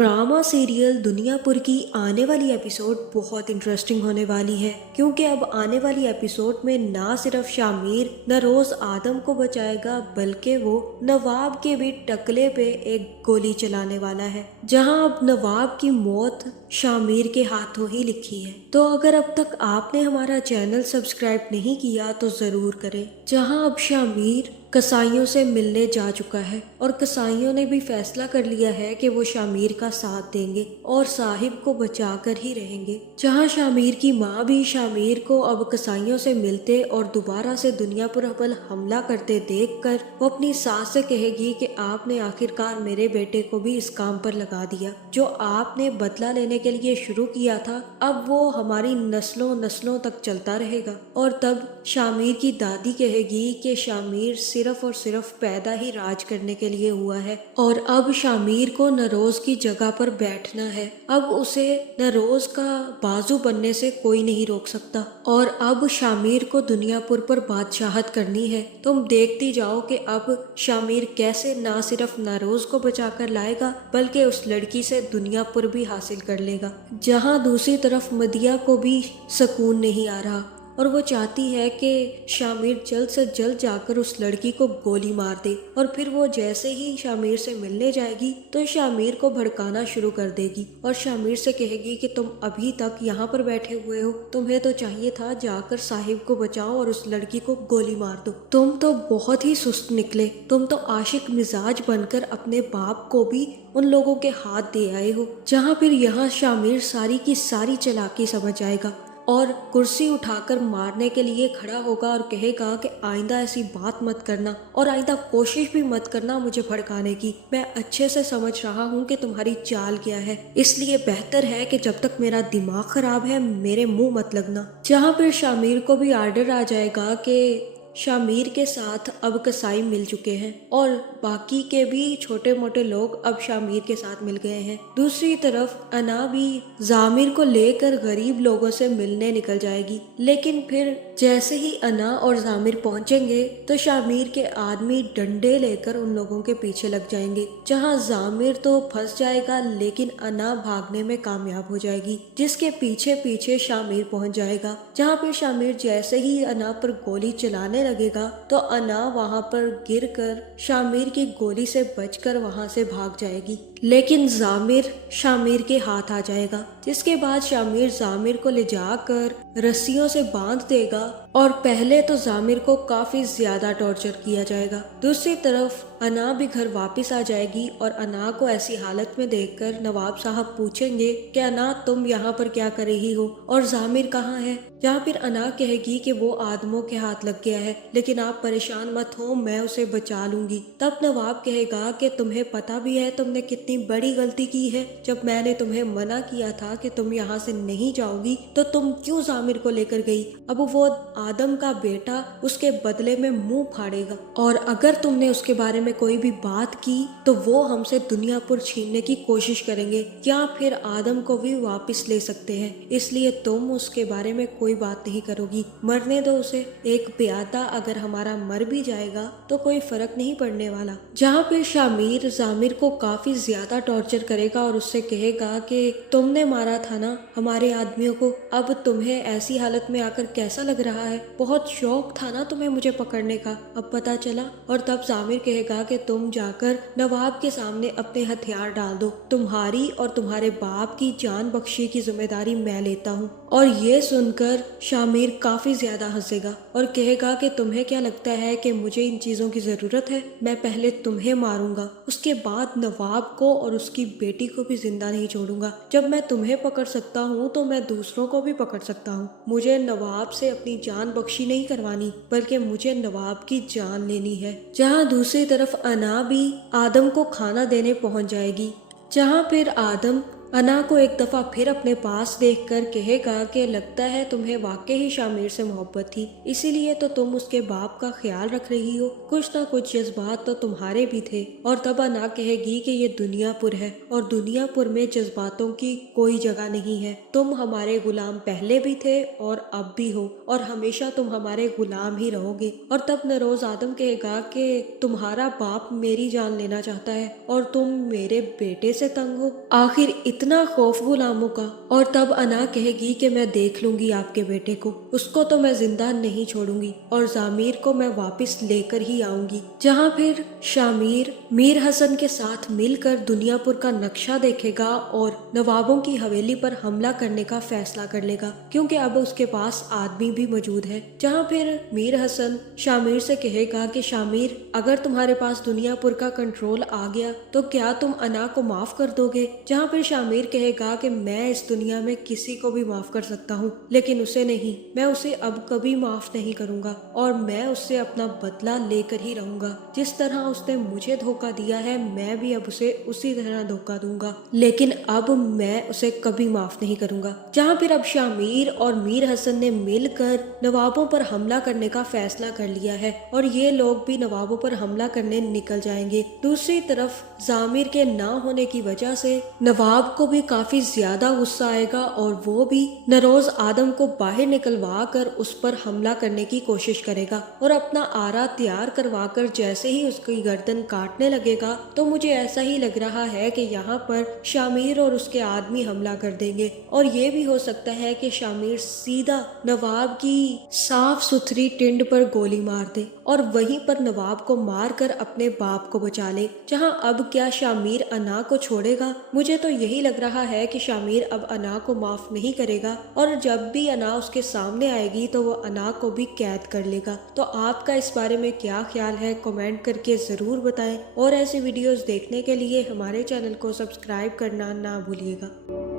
Drama serial Duniyapur की आने वाली एपिसोड बहुत इंटरेस्टिंग होने वाली है, क्योंकि अब आने वाली एपिसोड में ना सिर्फ शामिर नरोज आदम को बचाएगा, बल्कि वो नवाब के भी टकले पे एक गोली चलाने वाला है, जहां अब नवाब की मौत शामिर के हाथों ही लिखी है। तो अगर अब तक आपने हमारा चैनल सब्सक्राइब नहीं किया तो जरूर करें। जहां अब शामिर कसाईयों से मिलने जा चुका है और कसाईयों ने भी फैसला कर लिया है कि वो शामिर का साथ देंगे और साहिब को बचा कर ही रहेंगे। जहां शामिर की माँ भी शामिर को अब कसाईयों से मिलते और दोबारा से दुनियापुर पर हमला करते देखकर वो अपनी सास से कहेगी कि आपने आखिरकार मेरे बेटे को भी इस काम पर लगा दिया। जो आपने बदला लेने के लिए शुरू किया था, अब वो हमारी नस्लों नस्लों तक चलता रहेगा। और तब शामिर की दादी कहेगी कि शामिर सिर्फ और सिर्फ पैदा ही राज करने के लिए हुआ है और अब शामिर को नरोज की जगह पर बैठना है। अब उसे नरोज का बाजू बनने से कोई नहीं रोक सकता और अब शामिर को दुनियापुर पर बादशाहत करनी है। तुम देखती जाओ कि अब शामिर कैसे ना सिर्फ नरोज को बचा कर लाएगा, बल्कि उस लड़की से दुनियापुर भी हासिल कर लेगा। जहां दूसरी तरफ मदिया को भी सुकून नहीं आ रहा और वो चाहती है कि शामिर जल्द से जल्द जाकर उस लड़की को गोली मार दे और फिर वो जैसे ही शामिर से मिलने जाएगी तो शामिर को भड़काना शुरू कर देगी और शामिर से कहेगी कि तुम अभी तक यहाँ पर बैठे हुए हो, तुम्हें तो चाहिए था जाकर साहिब को बचाओ और उस लड़की को गोली मार दो। तुम तो बहुत ही सुस्त निकले, तुम तो आशिक मिजाज बनकर अपने बाप को भी उन लोगों के हाथ दे आए हो। जहाँ फिर यहाँ शामिर सारी की सारी चालाकी समझ जाएगा और कुर्सी उठाकर मारने के लिए खड़ा होगा और कहेगा कि आइंदा ऐसी बात मत करना और आइंदा कोशिश भी मत करना मुझे भड़काने की। मैं अच्छे से समझ रहा हूँ कि तुम्हारी चाल क्या है, इसलिए बेहतर है कि जब तक मेरा दिमाग खराब है मेरे मुंह मत लगना। जहाँ फिर शामिर को भी आर्डर आ जाएगा कि शामिर के साथ अब कसाई मिल चुके हैं और बाकी के भी छोटे मोटे लोग अब शामिर के साथ मिल गए हैं। दूसरी तरफ अना भी जामिर को लेकर गरीब लोगों से मिलने निकल जाएगी, लेकिन फिर जैसे ही अना और जामिर पहुंचेंगे तो शामिर के आदमी डंडे लेकर उन लोगों के पीछे लग जाएंगे। जहां जामिर तो फंस जाएगा, लेकिन अना भागने में कामयाब हो जाएगी, जिसके पीछे पीछे शामिर पहुंच जाएगा। जहां पर शामिर जैसे ही अना पर गोली चलाने लगेगा तो अना वहां पर गिरकर शामिर की गोली से बचकर वहां से भाग जाएगी, लेकिन जामिर शामिर के हाथ आ जाएगा, जिसके बाद शामिर जामिर को ले जाकर रस्सियों से बांध देगा और पहले तो जामिर को काफी ज्यादा टॉर्चर किया जाएगा। दूसरी तरफ अना भी घर वापस आ जाएगी और अना को ऐसी हालत में देखकर नवाब साहब पूछेंगे कि अना तुम यहाँ पर क्या कर रही हो और जामिर कहाँ है। जहाँ फिर अना कहेगी कि वो आदमों के हाथ लग गया है, लेकिन आप परेशान मत हो, मैं उसे बचा लूंगी। तब नवाब कहेगा कि तुम्हें पता भी है तुमने कितनी बड़ी गलती की है। जब मैंने तुम्हें मना किया था कि तुम यहाँ से नहीं जाओगी तो तुम क्यों जामिर को लेकर गई। अब वो आदम का बेटा उसके बदले में मुंह फाड़ेगा और अगर तुमने उसके बारे में कोई भी बात की तो वो हमसे दुनियापुर छीनने की कोशिश करेंगे या फिर आदम को भी वापस ले सकते हैं, इसलिए तुम उसके बारे में कोई बात नहीं करोगी। मरने दो उसे, एक प्यादा अगर हमारा मर भी जाएगा तो कोई फर्क नहीं पड़ने वाला। जहाँ पे शामिर जामिर को काफी ज्यादा टॉर्चर करेगा और उससे कहेगा कि तुमने मारा था ना हमारे आदमियों को, अब तुम्हें ऐसी हालत में आकर कैसा लग रहा है। बहुत शौक था ना तुम्हें मुझे पकड़ने का, अब पता चला। और तब जामिर कहेगा कि तुम जाकर नवाब के सामने अपने हथियार डाल दो, तुम्हारी और तुम्हारे बाप की जान बख्शी की जिम्मेदारी मैं लेता हूँ। और ये सुनकर शामिर काफी ज्यादा हंसेगा और कहेगा कि तुम्हें क्या लगता है कि मुझे इन चीजों की जरूरत है। मैं पहले तुम्हें मारूंगा, उसके बाद नवाब को और उसकी बेटी को भी जिंदा नहीं छोड़ूंगा। जब मैं तुम्हें पकड़ सकता हूँ तो मैं दूसरों को भी पकड़ सकता हूँ। मुझे नवाब से अपनी जान बख्शी नहीं करवानी, बल्कि मुझे नवाब की जान लेनी है। जहाँ दूसरी तरफ अना भी आदम को खाना देने पहुंच जाएगी। जहाँ फिर आदम अना को एक दफा फिर अपने पास देखकर कहेगा कि लगता है तुम्हें वाकई ही शामिर से मोहब्बत थी, इसीलिए तो तुम उसके बाप का ख्याल रख रही हो। कुछ ना कुछ जज्बात तो तुम्हारे भी थे। और तब अना कहेगी कि ये दुनियापुर है और दुनियापुर में जज्बातों की कोई जगह नहीं है। तुम हमारे गुलाम पहले भी थे और अब भी हो और हमेशा तुम हमारे गुलाम ही रहोगे। और तब नरोज आदम कहेगा कि तुम्हारा बाप मेरी जान लेना चाहता है और तुम मेरे बेटे से तंग हो। आखिर इतना खौफ गुलामों का। और तब अना कहेगी कि मैं देख लूंगी आपके बेटे को, उसको तो मैं जिंदा नहीं छोड़ूंगी और जामिर को मैं वापस लेकर ही आऊंगी। जहाँ फिर शामिर मीर हसन के साथ मिलकर दुनियापुर का नक्शा देखेगा और नवाबों की हवेली पर हमला करने का फैसला कर लेगा, क्योंकि अब उसके पास आदमी भी मौजूद है। जहाँ फिर मीर हसन शामिर से कहेगा कि शामिर, अगर तुम्हारे पास दुनियापुर का कंट्रोल आ गया तो क्या तुम अना को माफ कर दोगे। जहाँ फिर शामिर कहेगा कि मैं इस दुनिया में किसी को भी माफ कर सकता हूँ, लेकिन उसे नहीं। मैं उसे अब कभी माफ नहीं करूंगा और मैं उससे अपना बदला लेकर ही रहूंगा। जिस तरह उसने मुझे धोखा दिया है, मैं भी अब उसे उसी तरह धोखा दूंगा, लेकिन अब मैं उसे कभी माफ नहीं करूंगा। जहाँ फिर अब शामिर और मीर हसन ने मिलकर नवाबों पर हमला करने का फैसला कर लिया है और ये लोग भी नवाबों पर हमला करने निकल जाएंगे। दूसरी तरफ जामिर के ना होने की वजह से नवाब को भी काफी ज्यादा गुस्सा आएगा और वो भी नरोज आदम को बाहर निकलवा कर उस पर हमला करने की कोशिश करेगा और अपना आरा तैयार करवा कर जैसे ही उसकी गर्दन काटने लगेगा तो मुझे ऐसा ही लग रहा है कि यहाँ पर शामिर और उसके आदमी हमला कर देंगे। और ये भी हो सकता है कि शामिर सीधा नवाब की साफ सुथरी टिंड पर गोली मार दे और वहीं पर नवाब को मार कर अपने बाप को बचा ले। जहाँ अब क्या शामिर अना को छोड़ेगा? मुझे तो यही लग रहा है कि शामिर अब अना को माफ नहीं करेगा और जब भी अना उसके सामने आएगी तो वो अना को भी कैद कर लेगा। तो आपका इस बारे में क्या ख्याल है, कमेंट करके जरूर बताएं और ऐसी वीडियोस देखने के लिए हमारे चैनल को सब्सक्राइब करना ना भूलिएगा।